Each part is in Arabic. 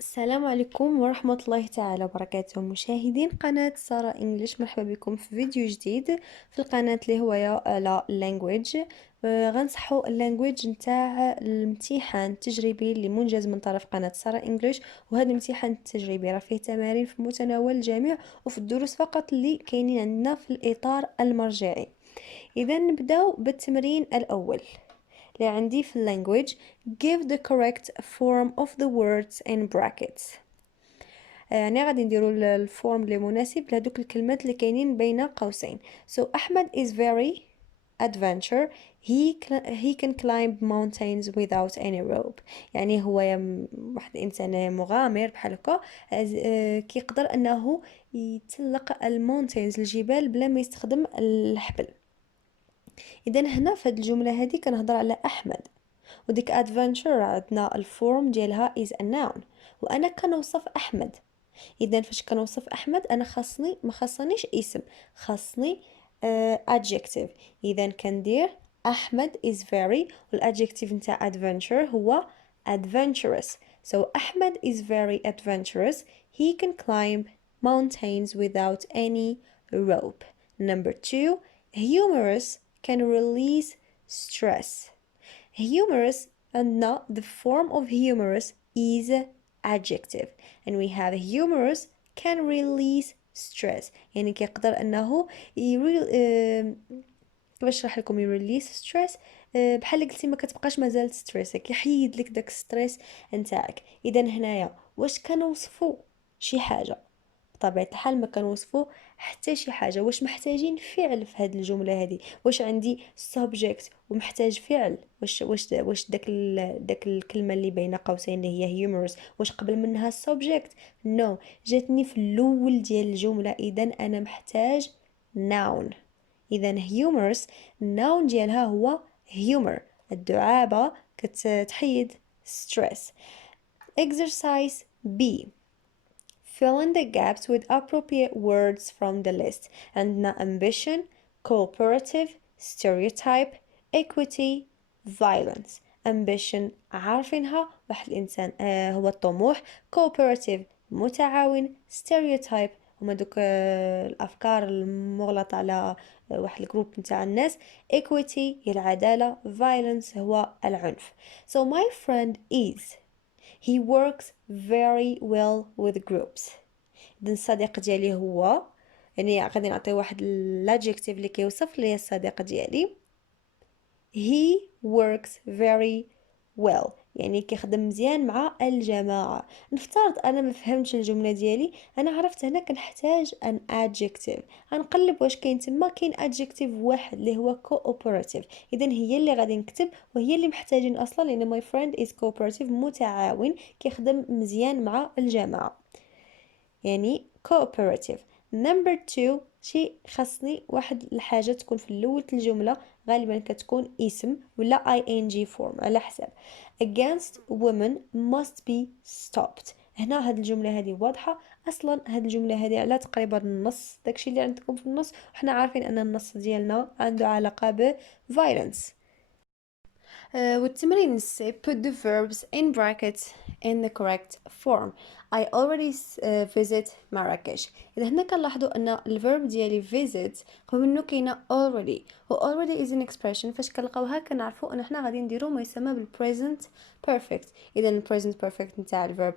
السلام عليكم ورحمة الله تعالى وبركاته مشاهدين قناة سارة انجليش. مرحبا بكم في فيديو جديد في القناة اللي هو على اللانجويج. غنصحوا اللانجويج نتاع الامتحان التجريبي اللي منجز من طرف قناة سارة انجليش. وهذا الامتحان التجريبي راه فيه تمارين في متناول الجميع وفي الدروس فقط اللي كاينين عندنا في الاطار المرجعي. اذا نبداو بالتمرين الاول اللي عندي في language. give the correct form of the words in brackets. يعني غادي نديرو الفورم اللي مناسب لهذوك الكلمات اللي كاينين بين قوسين. so أحمد is very adventure. he can climb mountains without any rope. يعني هو واحد الانسان مغامر بحال هكا، كيقدر انه يتسلق المونتينز الجبال بلا ما يستخدم الحبل. اذا هنا في هذه الجمله هذه كنهضر على احمد، وديك adventure عندنا الفورم ديالها is a noun، وانا كنوصف احمد. اذا فاش كنوصف احمد انا ما خاصنيش اسم، خاصني adjective. اذا كندير احمد is very، والadjective نتاع adventure هو adventurous. so احمد is very adventurous. he can climb mountains without any rope. Number 2, humorous can release stress. Humorous and not the form of humorous is adjective, and we have humorous can release stress. يعني كيقدر انه كيفاش نشرح لكم release stress؟ بحال قلتي ما كتبقاش مازال ستريسك، يحيد لك داك ستريس نتاعك. اذا هنايا واش كنوصفوا شي حاجه؟ بطبيعة الحال ما كنوصفوا حتى شي حاجة. واش محتاجين فعل في هذه الجملة هذه؟ واش عندي subject ومحتاج فعل؟ واش داك الكلمة اللي بين قوسين اللي هي humorous واش قبل منها subject؟ no، جاتني في الاول ديال الجملة، اذا انا محتاج noun. اذا humorous noun ديالها هو humor، الدعابة كتحيد stress. exercise B. Fill in the gaps with appropriate words from the list. عندنا ambition, cooperative, stereotype, equity, violence. ambition عارفينها، واحد الإنسان هو الطموح. cooperative متعاون. stereotype هما دوك الأفكار المغلطة على واحد الجروب نتاع الناس. equity هي العدالة. violence هو العنف. so my friend is. he works very well with groups. إذن الصديق ديالي هو، يعني غادي نعطي واحد الادجكتيف اللي كيوصف لي الصديق ديالي. he works very well يعني كيخدم مزيان مع الجماعة. نفترض انا ما فهمتش الجملة ديالي، انا عرفت هنا كنحتاج ان adjective. غنقلب واش كاين تما. كاين adjective واحد اللي هو cooperative، اذا هي اللي غادي نكتب وهي اللي محتاجين اصلا، لان my friend is cooperative متعاون كيخدم مزيان مع الجماعة، يعني cooperative. number 2 شي خاصني واحد الحاجة تكون في الأول الجملة، غالبا كتكون اسم ولا ing form على حسب. against women must be stopped. هنا هاد الجملة هذه واضحة. اصلا هاد الجملة هذه على تقريبا النص، داكشي اللي عندكم في النص، وحنا عارفين ان النص ديالنا عنده علاقة ب violence. والتمرين السي put the verbs in brackets in the correct form. I already visit Marrakesh. إذا هنا كنلاحظوا أن الverb ديالي visit هو منه كاينة already، و already is an expression فاش كنلقاوها كنعرفوا أن حنا غادي نديرو ما يسمى بال present perfect. إذا ال present perfect نتاع الverb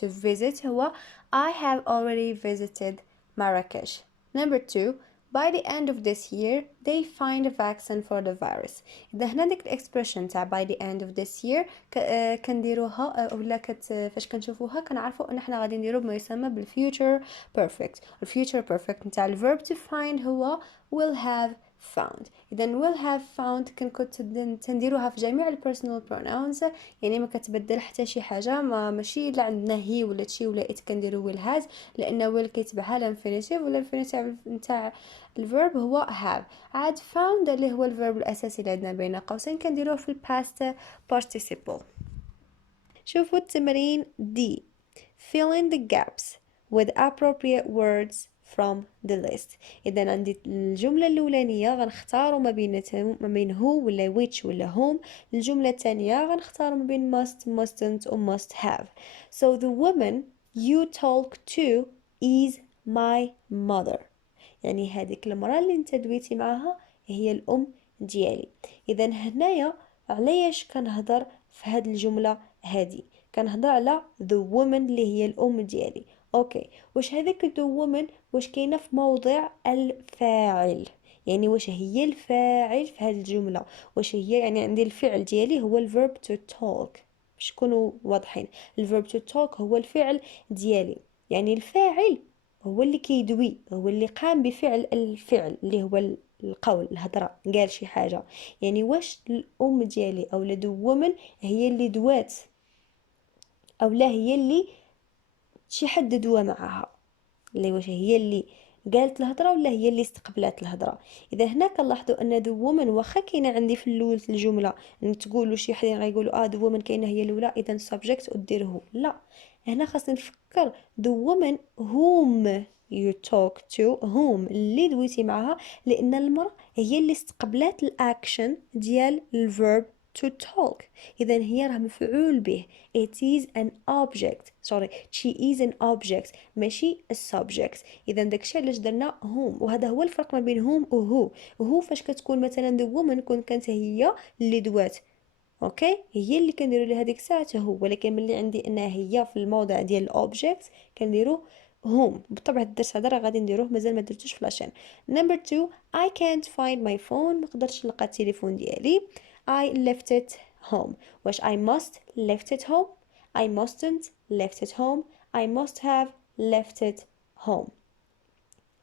to visit هو I have already visited Marrakesh. Number 2, by the end of this year they find a vaccine for the virus. إذا هنا ديك الإكسبريشن تاع by the end of this year كنديروها ولا فاش كنشوفوها كنعرفوا ان حنا غادي نديرو بما يسمى بالfuture perfect. الfuture perfect نتاع الverb to find هو will have found. اذا will have found تنديروها في جميع البيرسونال بروناونز، يعني ما كتبدل حتى شي حاجه. ماشي الا عندنا هي ولا شي ولا ات كنديرو will has، لان will كيتبعها الانفينيتيف، ولا الانفينيتيف نتاع الفيرب هو have. عاد found اللي هو الفيرب الاساسي اللي عندنا بين قوسين كنديروه في الباست participle. شوفوا التمرين D. fill in the gaps with appropriate words from the list. إذا عندي الجملة الأولانية غنختاروا ما بين هو ولا which ولا whom. الجملة الثانية غنختاروا ما بين must, mustn't و must have. So the woman you talk to is my mother. يعني هذيك المرأة اللي انت دويتي معها هي الأم ديالي. إذا هنايا علاش كنهضر في هاد الجملة هادي؟ كنهضر على the woman اللي هي الأم ديالي. اوكي، واش هذيك the woman واش كاينه في موضع الفاعل؟ يعني واش هي الفاعل في هذه الجملة؟ واش هي يعني عندي الفعل ديالي هو الverb to talk، باش نكونوا واضحين. الverb to talk هو الفعل ديالي، يعني الفاعل هو اللي كيدوي، هو اللي قام بفعل الفعل اللي هو القول، الهضره، قال شي حاجه. يعني واش الام ديالي او the woman هي اللي دوات او لا هي اللي شي حد دوا معها، اللي واش هي اللي قالت الهضره ولا هي اللي استقبلت الهضره. اذا هنا كنلاحظوا ان the woman واخا كاينه عندي في الاول الجمله تقولوا شي حدين غيقولوا the woman كاينه هي الاولى اذا subject وديره، لا، هنا خاصنا نفكر the woman whom you talk to، whom اللي دويتي معها، لان المراه هي اللي استقبلت الاكشن ديال الverb to talk. إذا هي راه مفعول به. it is an object sorry she is an object ماشي a subject. إذا داكشي علاش درنا whom، وهذا هو الفرق ما بين whom وهو فاش كتكون مثلا the woman كانت هي اللي دوات، اوكي، هي اللي كنديروا لها هذيك الساعه هو، ولكن ملي عندي انها هي في الموضع ديال الاوبجكت كنديروا هم. بالطبع الدرس هذا راه غادي نديروه مازال ما درتوش في لاشين. نمبر 2 I can't find my phone، ما قدرتش نلقى التليفون ديالي. I left it home. واش I must left it home؟ I mustn't left it home. I must have left it home.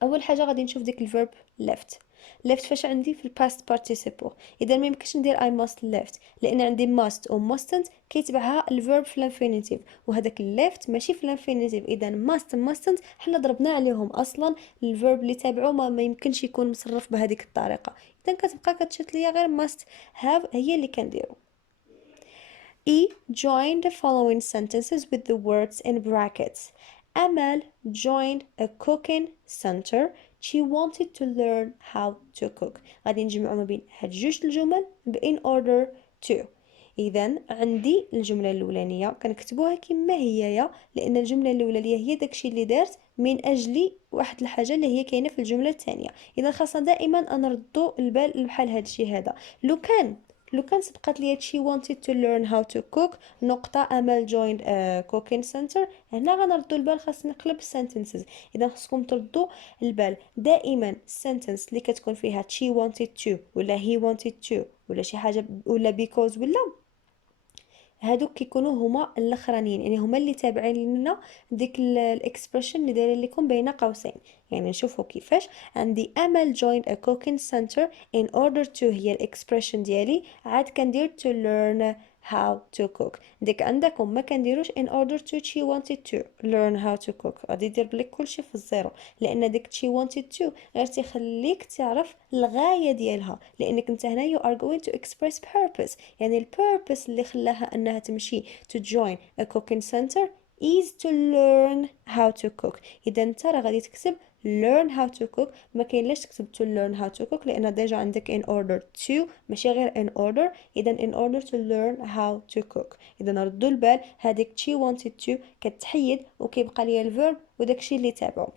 اول حاجه غادي نشوف ديك الفيرب left فاش عندي في الباست participle. اذا ما يمكنش ندير I must left لان عندي must و mustn't كيتبعها الفيرب في الانفينيتيف، وهذاك left ماشي في الانفينيتيف. اذا must mustn't حنا ضربنا عليهم اصلا الفيرب اللي تابعو ما يمكنش يكون مصرف بهذيك الطريقه. اذا كتبقى كتشت ليا غير must have هي اللي كنديرو. E. Join the following sentences with the words in brackets. Amal joined a cooking center. She wanted to learn how to cook. غادي نجمعوا ما بين هاد جوج الجمل in order to. إذا عندي الجملة الأولانية كنكتبوها كما هي، لأن الجملة الأولانية هي داكشي اللي دارت من أجل واحد الحاجة اللي هي كاينة في الجملة الثانية. إذا خاصنا دائما نردو البال بحال هادشي هذا. لو كان سبقت لي she wanted to learn how to cook نقطة أمل joined a cooking center، هنا غنردو البال خاص نقلب sentences. إذا خاصكم تردوا البال دائما sentence اللي كتكون فيها she wanted to ولا he wanted to ولا شي حاجة ولا because ولا هادوك كيكونوا هما الاخرانيين، يعني هما اللي تابعين لنا ديك الاكسبريشن اللي دايره لكم بين قوسين. يعني نشوفوا كيفاش عندي امل joined a cooking center in order to هي الاكسبريشن ديالي، عاد كندير to learn how to cook. ديك عندكم ما كنديروش in order to she wanted to learn how to cook، غادي يدير بلك كلشي في الزيرو، لان ديك she wanted to غير تخليك تعرف الغايه ديالها، لانك انت هنا you are going to express purpose. يعني البيربس اللي خلاها انها تمشي to join a cooking center is to learn how to cook. اذا انت راه غادي تكتب learn how to cook، ما كاين لاش تكتب to learn how to cook لان ديجا عندك in order to ماشي غير in order. اذا in order to learn how to cook. اذا ردوا البال هذيك she wanted to كتحيد وكيبقى ليا الفيرب وداكشي اللي تابعو.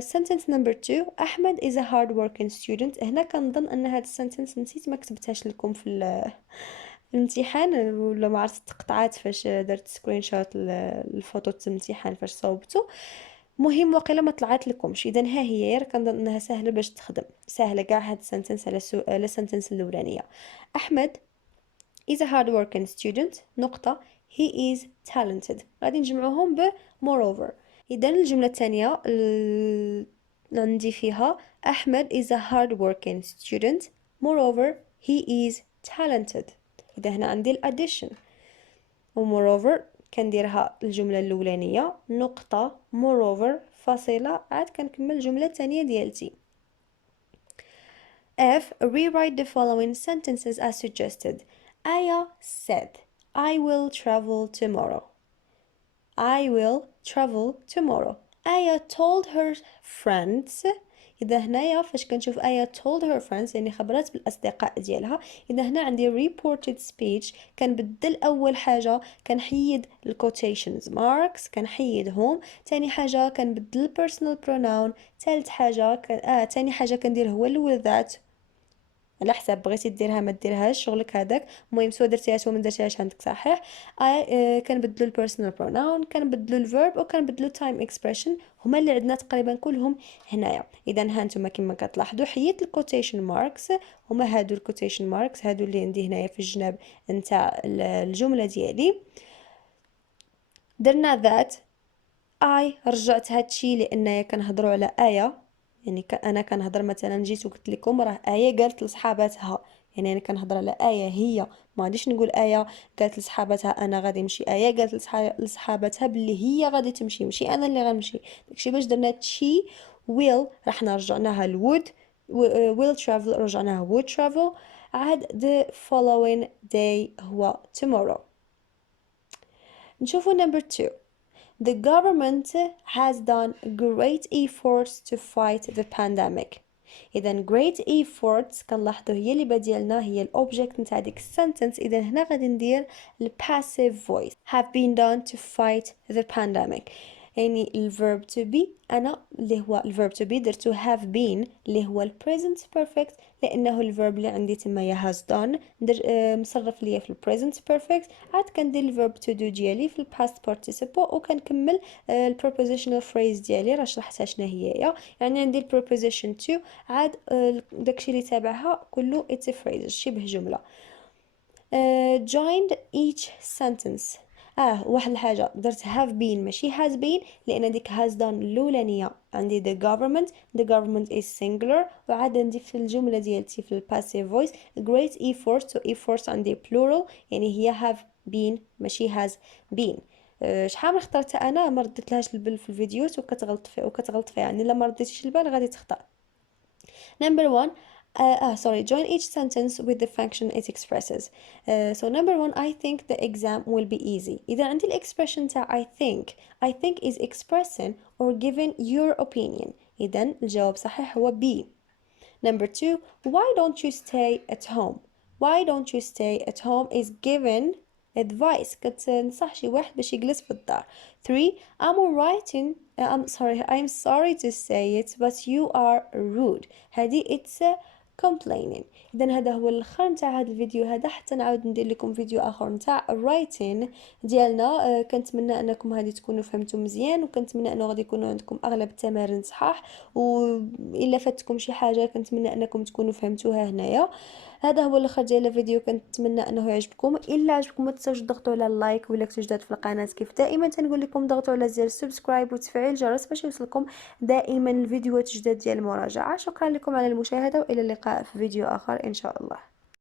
sentence number 2 احمد is a hard working student. هنا كنظن ان هاد السنتنس نسيت ما كتبتهاش لكم في الامتحان، ولا ما عرفت التقطعات فاش درت سكرين شوت الفوتو تاع الامتحان فاش صوبته. مهم واقيلا ما طلعت لكمش. اذا ها هي كنظن انها سهله باش تخدم، سهله كاع هاد السنتنس على السنتنس الاولانيه. احمد is a hard working student نقطه he is talented غادي نجمعوهم ب moreover. اذا الجمله الثانيه عندي فيها احمد is a hard working student moreover he is talented. اذا هنا عندي الاديشن و moreover كنديرها الجمله الاولانيه نقطه moreover فاصله عاد كنكمل الجمله الثانيه ديالتي. F. Rewrite the following sentences as suggested. Aya said I will travel tomorrow. I will travel tomorrow. آية told her friends. إذا هنايا فاش كنشوف آية told her friends يعني خبرت بالأصدقاء ديالها، إذا هنا عندي reported speech كنبدل أول حاجة كنحيد ال quotations marks كنحيدهم، تاني حاجة كنبدل personal pronoun، تالت حاجة تاني حاجة كندير هو الأول that، على حساب بغيتي ديرها ما ديرهاش شغلك هذاك، المهم سوا درتيها سوا ما درتيهاش عندك صحيح. كنبدلوا البيرسونال بروناون، كنبدلوا الفيرب، وكنبدلوا تايم اكسبريشن، هما اللي عندنا تقريبا كلهم هنايا. اذا ها نتوما كما كتلاحظوا حيدت الكوتيشن ماركس، هما هادو الكوتيشن ماركس هادو اللي عندي هنايا في الجناب نتاع الجمله ديالي. درنا ذات رجعت هادشي لان كنهضروا على آية، يعني انا كنهضر مثلا جيت وقلت لكم راه آية قالت لصحاباتها، يعني انا كنهضر على آية هي، ما غاديش نقول آية قالت لصحاباتها انا غادي نمشي، آية قالت لصحاباتها باللي هي غادي تمشي ماشي انا اللي غنمشي. داكشي باش درنا تشي ويل راح رجعناها الوود، will travel رجعناها would travel، عاد the following day هو tomorrow. نشوفوا number 2. The government has done great efforts to fight the pandemic. إذا great efforts كنلاحظوا هي اللي بديلنا هي الأوبجكت نتاع ديك السنتنس، إذا هنا غادي ندير ال passive voice have been done to fight the pandemic. يعني ال verb to be أنا اللي هو ال verb to be درتو have been اللي هو ال present perfect، لأنه ال verb اللي عندي تما هي has done مصرف ليا في ال present perfect، عاد كندير ال verb to do ديالي في ال past participle، وكنكمل ال prepositional phrase ديالي راه شرحتها شنو هي، يعني عندي ال preposition to عاد داكشي اللي تابعها كله it's a phrase شبه جملة. joined each sentence واحد الحاجة درت have been ماشي has been، لأن ديك has done الأولانية عندي the government is singular، وعاد عندي في الجملة ديالتي في ال passive voice great efforts، و efforts عندي plural يعني هي have been ماشي has been. شحال من اخترت انا ما رديتلهاش البال في الفيديوهات وكتغلط فيها يعني الا ما رديتيش البال غادي تخطأ. Number one, join each sentence with the function it expresses. So number one, I think the exam will be easy. إذا عندي الexpression تاع I think is expressing or giving your opinion. إذا الجواب صحيح هو B. Number two, why don't you stay at home? Why don't you stay at home is given advice كتنصح شي واحد باش يجلس في الدار. 3 I'm sorry to say it but you are rude. هذه it's complaining. اذا هذا هو الاخر نتاع هذا الفيديو هذا، حتى نعاود ندير لكم فيديو اخر نتاع الرايتين ديالنا. كنتمنى انكم هذه تكونوا فهمتوا مزيان، وكنتمنى انه غادي يكونوا عندكم اغلب التمارين صحاح، والا فاتكم شي حاجه كنتمنى انكم تكونوا فهمتوها هنايا. هذا هو الاخر ديال الفيديو، كنتمنى انه يعجبكم. الا عجبكم ما تنساوش تضغطوا على اللايك، ولا كنتو جداد في القناه كيف دائما تنقول لكم ضغطوا على زر سبسكرايب وتفعيل الجرس باش يوصلكم دائما الفيديوهات الجداد ديال المراجعه. شكرا لكم على المشاهده، والى اللقاء في فيديو اخر ان شاء الله.